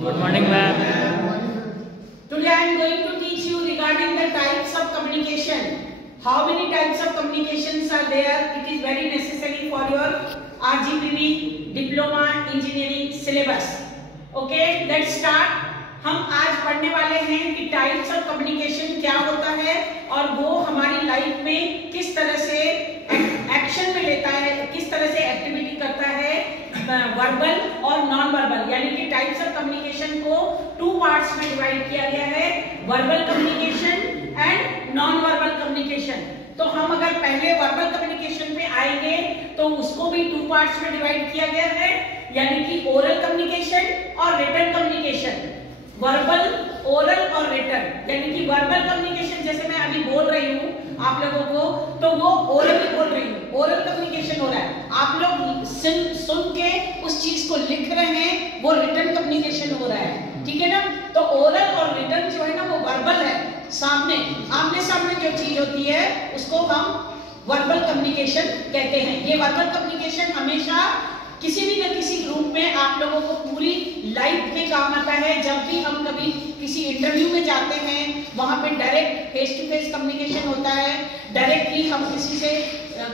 Good morning, ma'am. Today I am going to teach you regarding the types of communication. How many types of communications are there? It is very necessary for your RGPV Diploma Engineering syllabus. Okay, let's start. हम आज पढ़ने वाले हैं कि types of communication क्या होता है और वो हमारी लाइफ में किस तरह से एक्शन में लेता है, किस तरह से एक्टिविटी करता है, वर्बल और नॉन वर्बल। यानी कि टाइप्स ऑफ कम्युनिकेशन को टू पार्ट्स में डिवाइड किया गया है, verbal communication and non verbal communication. तो हम अगर पहले वर्बल कम्युनिकेशन पे आएंगे तो उसको भी टू पार्ट्स में डिवाइड किया गया है, यानी कि ओरल कम्युनिकेशन और रिटन कम्युनिकेशन। वर्बल, ओरल और रिटन, यानी कि वर्बल कम्युनिकेशन जैसे मैं अभी बोल रही हूँ आप लोगों को, तो वो ओरल बोल रही हूँ, ओरल कम्युनिकेशन हो रहा है। आप लोग सुन के उस चीज को लिख रहे हैं, वो रिटन कम्युनिकेशन हो रहा है, ठीक है ना। तो ओरल और रिटन जो है ना वो वर्बल है, आमने सामने जो चीज होती है उसको हम वर्बल कम्युनिकेशन कहते हैं। ये वर्बल कम्युनिकेशन हमेशा किसी भी न किसी ग्रुप में आप लोगों को पूरी लाइफ में काम आता है। जब भी हम कभी किसी इंटरव्यू में जाते हैं, वहां पे direct face to face communication होता है, डायरेक्टली हम किसी से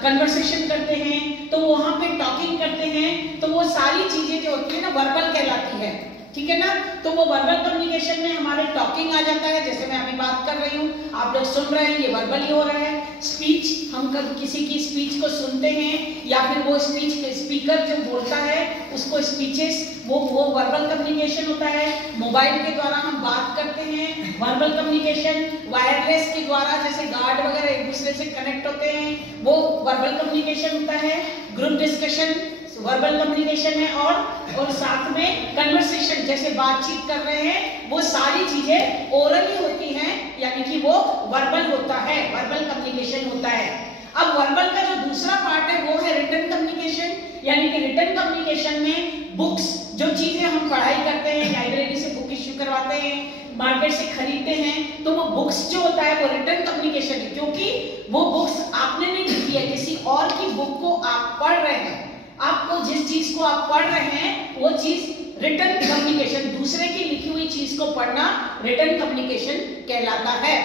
कन्वर्सेशन करते हैं, तो वहां पे टॉकिंग करते हैं, तो वो सारी चीजें जो होती है ना वर्बल कहलाती है, ठीक है ना। तो वो वर्बल कम्युनिकेशन में हमारे टॉकिंग आ जाता है, जैसे मैं अभी बात कर रही हूँ, आप लोग सुन रहे हैं, ये वर्बल ही हो रहा है। स्पीच, हम कभी किसी की स्पीच को सुनते हैं या फिर वो स्पीच स्पीकर जो बोलता है उसको स्पीचेस, वो वर्बल कम्युनिकेशन होता है। मोबाइल के द्वारा हम बात करते हैं, वर्बल कम्युनिकेशन। वायरलेस के द्वारा जैसे गार्ड वगैरह एक दूसरे से कनेक्ट होते हैं, वो वर्बल कम्युनिकेशन होता है। ग्रुप डिस्कशन वर्बल कम्युनिकेशन है, और साथ में कन्वर्सेशन जैसे बातचीत कर रहे हैं, वो सारी चीजें ओरल ही होती हैं, यानी कि वो वर्बल होता है, वर्बल कम्युनिकेशन होता है। अब वर्बल का जो दूसरा पार्ट है वो है रिटन कम्युनिकेशन, यानी कि रिटन कम्युनिकेशन में बुक्स, जो चीजें हम पढ़ाई करते हैं, लाइब्रेरी से बुक इश्यू करवाते हैं, मार्केट से खरीदते हैं, तो वो बुक्स जो होता है वो रिटन कम्युनिकेशन है, क्योंकि वो बुक्स आपने नहीं लिखी है, किसी और की बुक को आप पढ़ रहे हैं। आपको जिस चीज को आप पढ़ रहे हैं वो चीज रिटन कम्युनिकेशन, दूसरे की लिखी हुई चीज को पढ़ना रिटन कम्युनिकेशन कहलाता है,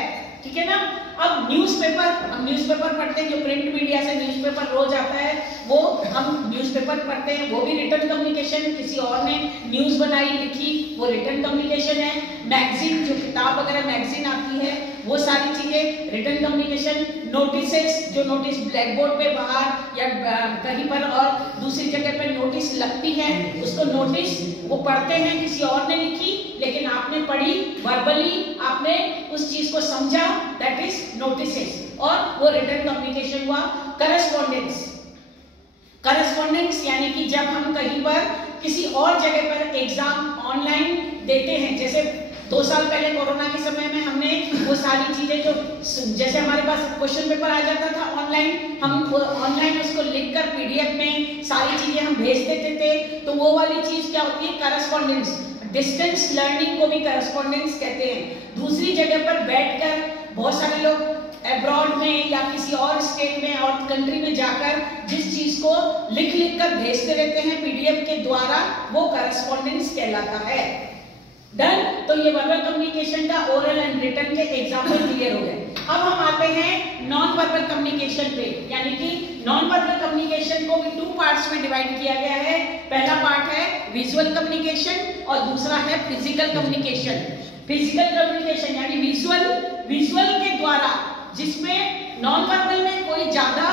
ठीक है ना। अब न्यूज़पेपर, हम न्यूज़पेपर पढ़ते हैं, जो प्रिंट मीडिया से न्यूज़पेपर रोज आता है वो हम न्यूज़पेपर पढ़ते हैं, वो भी रिटन कम्युनिकेशन। किसी और ने न्यूज़ बनाई, लिखी, वो रिटन कम्युनिकेशन है। मैगजीन, जो किताब वगैरह मैगजीन आती है, वो सारी चीजें रिटन कम्युनिकेशन। नोटिसेस, जो नोटिस ब्लैक बोर्ड पे बाहर या कहीं पर और दूसरी जगह पे नोटिस लगती है, उसको नोटिस वो पढ़ते हैं, किसी और ने लिखी लेकिन आपने पढ़ी, वर्बली आपने उस चीज को समझा, दैट इज नोटिसेस, और वो रिटन कम्युनिकेशन हुआ। करस्पॉन्डेंस, करस्पॉन्डेंस यानी कि जब हम कहीं पर किसी और जगह पर एग्जाम ऑनलाइन देते हैं, जैसे 2 साल पहले कोरोना के समय में हमने वो सारी चीजें जो जैसे हमारे पास क्वेश्चन पेपर आ जाता था ऑनलाइन, हम ऑनलाइन उसको लिखकर पीडीएफ में सारी चीजें हम भेज देते थे, तो वो वाली चीज क्या होती है, करस्पॉन्डेंस। डिस्टेंस लर्निंग को भी करस्पॉन्डेंस कहते हैं। दूसरी जगह पर बैठकर बहुत सारे लोग अब्रॉड में या किसी और स्टेट में और कंट्री में जाकर जिस चीज को लिख कर भेजते रहते हैं पीडीएफ के द्वारा, वो करस्पॉन्डेंस कहलाता है। डन। तो ये वर्बल कम्युनिकेशन का ओरल एंड रिटन के एग्जाम्पल क्लियर हो गए। अब हम आते हैं नॉन वर्बल कम्युनिकेशन पे, यानी कि नॉन वर्बल कम्युनिकेशन को भी टू पार्ट्स में डिवाइड किया गया है। पहला पार्ट है विजुअल कम्युनिकेशन और दूसरा है फिजिकल कम्युनिकेशन। फिजिकल कम्युनिकेशन यानी विजुअल के द्वारा, जिसमें नॉन वर्बल में कोई ज्यादा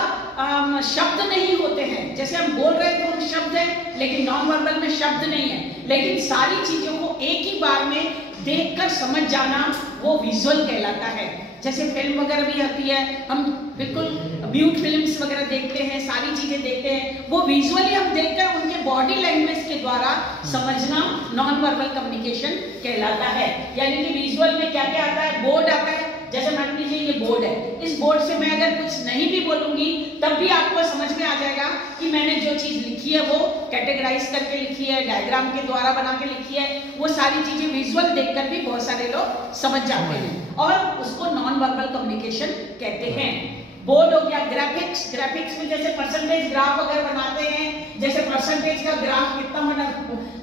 शब्द नहीं होते हैं, जैसे हम बोल रहे हैं तो हम शब्द है, लेकिन नॉन वर्बल में शब्द नहीं है, लेकिन सारी चीजों को एक ही बार में देखकर समझ जाना वो विजुअल कहलाता है। जैसे फिल्म वगैरह भी आती है, हम बिल्कुल म्यूट फिल्म्स वगैरह देखते हैं, सारी चीजें देखते हैं, वो विजुअली हम देखकर उनके बॉडी लैंग्वेज के द्वारा समझना नॉन वर्बल कम्युनिकेशन कहलाता है। यानी कि विजुअल में क्या क्या आता है, बोर्ड आता है, जैसे मान लीजिए ये बोर्ड है, इस बोर्ड से मैं अगर कुछ नहीं भी बोलूंगी तब भी आपको समझ में आ जाएगा कि मैंने जो चीज लिखी है वो कैटेगराइज करके लिखी है, डायग्राम के द्वारा बना के लिखी है। वो सारी चीजें विजुअल देखकर भी बहुत सारे लोग समझ जाते हैं और उसको नॉन वर्बल कम्युनिकेशन कहते हैं। बोर्ड हो गया, ग्राफिक्स में जैसे परसेंटेज ग्राफ अगर बनाते हैं, जैसे परसेंटेज का ग्राफ कितना बना,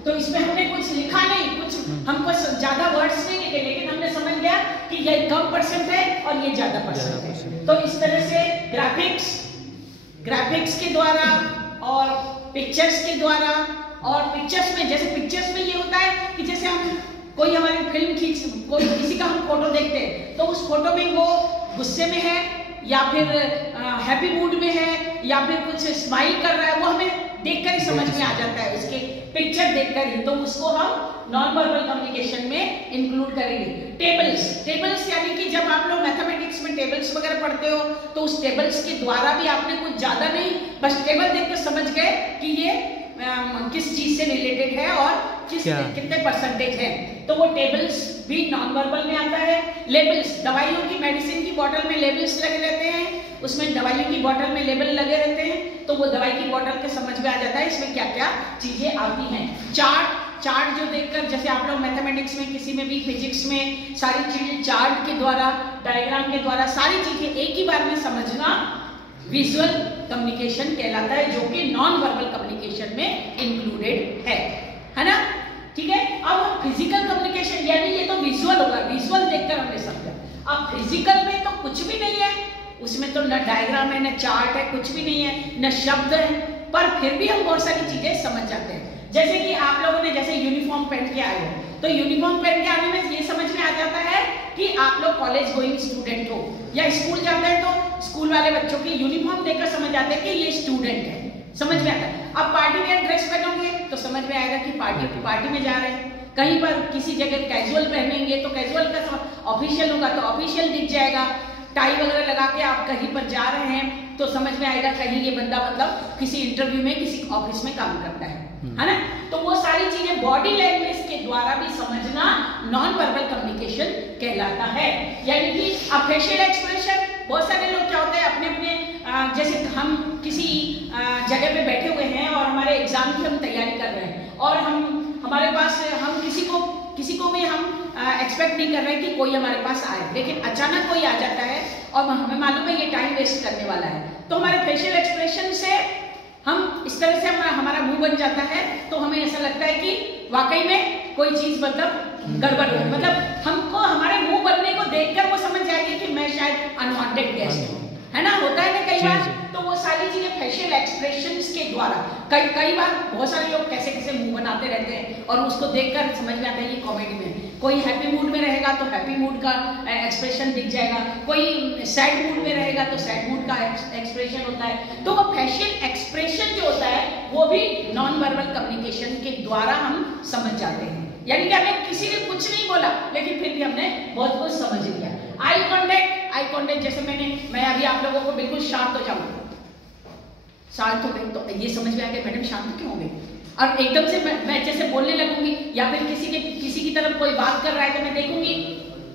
तो इसमें हमने कुछ लिखा नहीं, कुछ हमको ज्यादा वर्ड्स नहीं लिखे, लेकिन हमने समझ गया कि ये कम परसेंट है और ये ज्यादा परसेंट है। तो इस तरह से ग्राफिक्स के द्वारा और पिक्चर्स के द्वारा, और पिक्चर्स में जैसे पिक्चर्स में ये होता है कि जैसे हम कोई हमारी फिल्म कोई किसी का हम फोटो देखते हैं तो उस फोटो में वो गुस्से में है या फिर हैप्पी मूड में है या फिर कुछ स्माइल कर रहा है, वो हमें देखकर ही समझ में आ जाता है, उसके पिक्चर देखकर ही। तो उसको हम नॉन वर्बल कम्युनिकेशन में इंक्लूड करेंगे। टेबल्स यानी कि जब आप लोग मैथमेटिक्स में टेबल्स वगैरह पढ़ते हो तो उस टेबल्स के द्वारा भी आपने कुछ ज्यादा नहीं, बस टेबल देखकर समझ गए कि ये किस चीज से रिलेटेड है और कितने परसेंटेज है, तो वो टेबल्स भी नॉन वर्बल में आता है। लेबल्स, दवाइयों की, मेडिसिन की बोतल में लेबल्स लगे रहते हैं, उसमें दवाइयों की बोतल में लेबल लगे रहते हैं, तो वो दवाई की बोतल के समझ में आ जाता है इसमें क्या क्या चीजें आती हैं। चार्ट जो देखकर, जैसे आप लोग मैथमेटिक्स में, किसी में भी, फिजिक्स में, सारी चीजें चार्ट के द्वारा, डायग्राम के द्वारा सारी चीजें एक ही बार में समझना विजुअल कम्युनिकेशन कहलाता है, जो कि नॉन वर्बल कम्युनिकेशन में इंक्लूडेड है ना। ठीक है, अब हम फिजिकल कम्युनिकेशन, यानी ये तो विजुअल होगा, विजुअल देखकर हमने समझा। अब फिजिकल में तो कुछ भी नहीं है, उसमें तो न डायग्राम है, न चार्ट है, कुछ भी नहीं है, न शब्द है, पर फिर भी हम बहुत सारी चीजें समझ जाते हैं। जैसे कि आप लोगों ने जैसे यूनिफॉर्म पहन के आए हो, तो यूनिफॉर्म पहन के आने में ये समझ में आ जाता है कि आप लोग कॉलेज गोइंग स्टूडेंट हो, या स्कूल जाते हैं तो स्कूल वाले बच्चों की यूनिफॉर्म देखकर समझ जाते हैं कि ये स्टूडेंट है, समझ में आता है। अब पार्टी वेयर ड्रेस पहनोगे तो समझ में आएगा कि पार्टी में जा रहे हैं। कहीं पर किसी जगह कैजुअल पहनेंगे तो कैजुअल का ऑफिशियल होगा तो ऑफिशियल दिख जाएगा। टाई वगैरह लगा के आप कहीं पर जा रहे हैं तो समझ में आएगा कहीं ये बंदा मतलब किसी इंटरव्यू में, किसी ऑफिस में काम करता है ना। तो वो सारी चीजें बॉडी लैंग्वेज के द्वारा भी समझना नॉन वर्बल कम्युनिकेशन कहलाता है। यानी कि अब फेशियल एक्सप्रेशन, बहुत सारे लोग क्या होते हैं अपने जैसे हम किसी जगह पे बैठे हुए हैं और हमारे एग्जाम की हम तैयारी कर रहे हैं और हमारे पास हम किसी को भी हम एक्सपेक्ट नहीं कर रहे हैं कि कोई हमारे पास आए, लेकिन अचानक कोई आ जाता है और हमें मालूम है ये टाइम वेस्ट करने वाला है, तो हमारे फेशियल एक्सप्रेशन से हम इस तरह से हमारा मुंह बन जाता है, तो हमें ऐसा लगता है कि वाकई में कोई चीज मतलब गड़बड़ है, मतलब हमको हमारे मुंह बनने को देखकर वो समझ जाएगी कि मैं शायद अनवांटेड गेस्ट हूँ, है ना, होता है ना कई बार। तो वो सारी चीजें फेशियल एक्सप्रेशंस के द्वारा, कई बार बहुत सारे लोग कैसे कैसे मुंह बनाते रहते हैं और उसको देखकर समझ में आता है ये कॉमेडी में। कोई हैप्पी मूड में रहेगा तो हैप्पी मूड का एक्सप्रेशन दिख जाएगा, कोई सैड मूड में रहेगा तो सैड मूड का एक्सप्रेशन होता है। तो वो फेशियल एक्सप्रेशन जो होता है वो भी नॉन वर्बल कम्युनिकेशन के द्वारा हम समझ जाते हैं। यानी कि हमें किसी ने कुछ नहीं बोला लेकिन फिर भी हमने बहुत कुछ समझ लिया। आई कॉन्टेक्ट जैसे मैं अभी आप लोगों को बिल्कुल शांत हो जाऊंगा, शांत हो गई तो ये समझ में आ गया मैडम शांत क्यों हो गई, और एकदम से मैं जैसे बोलने लगूंगी या फिर किसी की तरफ कोई बात कर रहा है तो मैं देखूंगी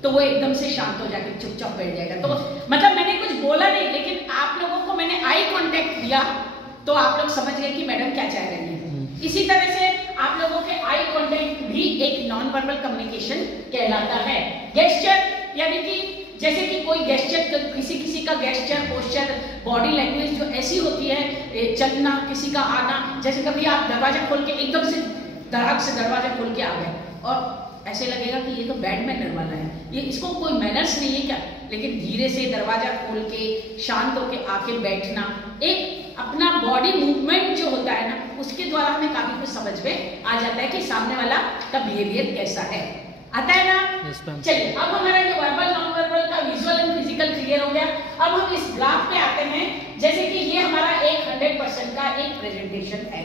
तो वो एकदम से शांत हो जाके चुपचाप बैठ जाएगा। तो मतलब मैंने कुछ बोला नहीं लेकिन आप लोगों को मैंने आई कांटेक्ट दिया तो आप लोग समझ गए कि मैडम क्या चाह रही है। इसी तरह से आप लोगों के आई कांटेक्ट भी एक नॉन वर्बल कम्युनिकेशन कहलाता है। गेस्चर यानी कि जैसे कि कोई गेस्चर, किसी का गेस्चर, पोस्चर, बॉडी लैंग्वेज जो ऐसी होती है, चलना, किसी का आना, जैसे कभी आप दरवाजा खोल के एकदम से धड़ाक से दरवाजा खोल के आ गए और ऐसे लगेगा कि ये तो बैड मैनर वाला है, ये इसको कोई मैनर्स नहीं है क्या, लेकिन धीरे से दरवाजा खोल के शांत होके आके बैठना, एक अपना बॉडी मूवमेंट जो होता है ना उसके द्वारा हमें काफी कुछ समझ में आ जाता है कि सामने वाला का बिहेवियर कैसा है, आता है ना। चलिए अब हमारा ये वर्बल नॉन वर्बल का विजुअल एंड फिजिकल क्लियर हो गया। अब हम इस ग्राफ पे आते हैं, जैसे कि ये हमारा एक 100% का एक प्रेजेंटेशन है।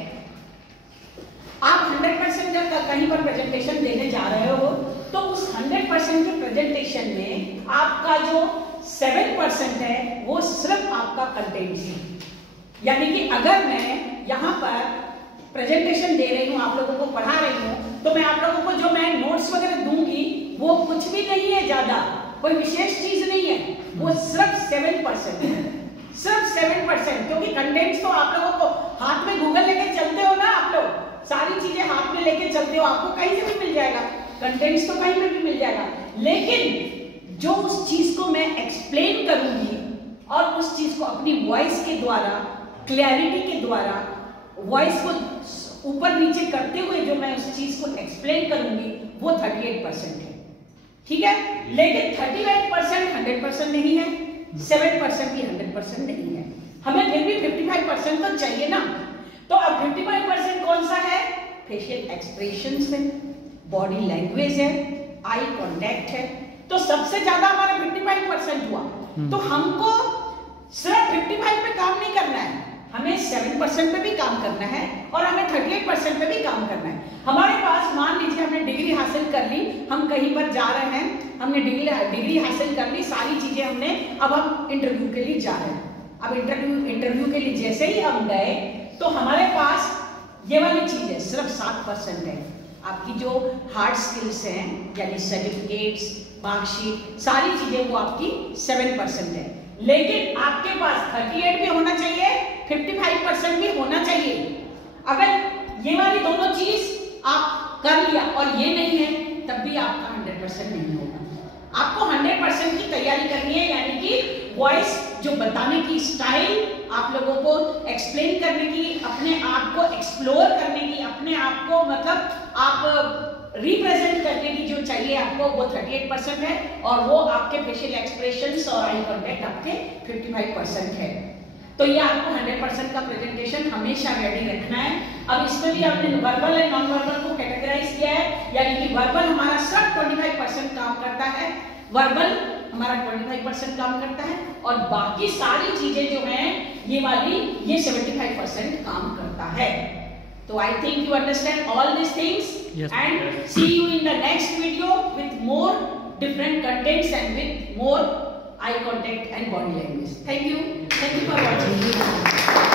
आप 100% जब कहीं पर प्रेजेंटेशन देने जा रहे हो तो उस 100% के प्रेजेंटेशन में आपका जो 7% है वो सिर्फ आपका कंटेंट है। यानी कि अगर मैं यहाँ पर प्रेजेंटेशन दे रही हूँ, आप लोगों को पढ़ा रही हूँ, तो मैं आप लोगों को जो मैं नोट्स वगैरह दूंगी वो कुछ भी नहीं है, ज्यादा कोई विशेष चीज नहीं है, वो सिर्फ 7% है, सिर्फ 7%। क्योंकि कंटेंट्स तो आप लोगों को हाथ में गूगल लेके चलते हो ना, आप लोग सारी चीजें हाथ में लेके चलते हो, आपको कहीं से भी मिल जाएगा, कंटेंट्स तो कहीं पे भी मिल जाएगा, लेकिन जो उस चीज को मैं एक्सप्लेन करूंगी और उस चीज को अपनी वॉइस के द्वारा, क्लैरिटी के द्वारा, वॉइस को ऊपर नीचे करते हुए जो मैं उस चीज को एक्सप्लेन करूंगी वो 38% है, ठीक है। लेकिन 38% 100% नहीं है, 7% भी 100% नहीं है, हमें फिर भी 55% तो चाहिए ना। तो अब 55% कौन सा है? फेशियल एक्सप्रेशंस है, बॉडी लैंग्वेज है, आई कांटेक्ट है। तो सबसे ज्यादा हमारा 55% हुआ। तो हमको सिर्फ 55 पे काम नहीं करना है, हमें 7% पे भी काम करना है और हमें 38% पे भी काम करना है। हमारे पास मान लीजिए हमने डिग्री हासिल कर ली, हम कहीं पर जा रहे हैं, हमने डिग्री हासिल कर ली, सारी चीजें हमने, अब हम इंटरव्यू के लिए जा रहे हैं। अब इंटरव्यू के लिए जैसे ही हम गए तो हमारे पास ये वाली चीज है सिर्फ 7% है। आपकी जो हार्ड स्किल्स हैं यानी सर्टिफिकेट्स, मार्कशीट, सारी चीजें वो आपकी 7% है। लेकिन आपके पास 38 भी होना चाहिए, 55% भी होना चाहिए। अगर ये वाली दोनों चीज आप कर लिया और ये नहीं है तब भी आपका 100% नहीं होगा। आपको 100% की तैयारी करनी है, यानी कि वॉइस जो बताने की स्टाइल, आप लोगों को एक्सप्लेन करने की, अपने आप को एक्सप्लोर करने की, अपने आप को मतलब आप रिप्रेजेंट करने की जो चाहिए आपको वो 38% है और वो आपके फेशियल एक्सप्रेशंस और आई कांटेक्ट आपके 55% है। तो ये आपको 100% का प्रेजेंटेशन हमेशा रेडी रखना है। अब इसमें भी आपने वर्बल एंड नॉन वर्बल को कैटेगराइज किया है, यानी कि वर्बल हमारा सिर्फ 25% काम करता है, वर्बल हमारा 25% काम करता है और बाकी सारी चीजें जो हैं ये वाली ये 75% काम करता है। So I think you understand all these things. Yes. And see you in the next video with more different contents and with more eye contact and body language. Thank you for watching.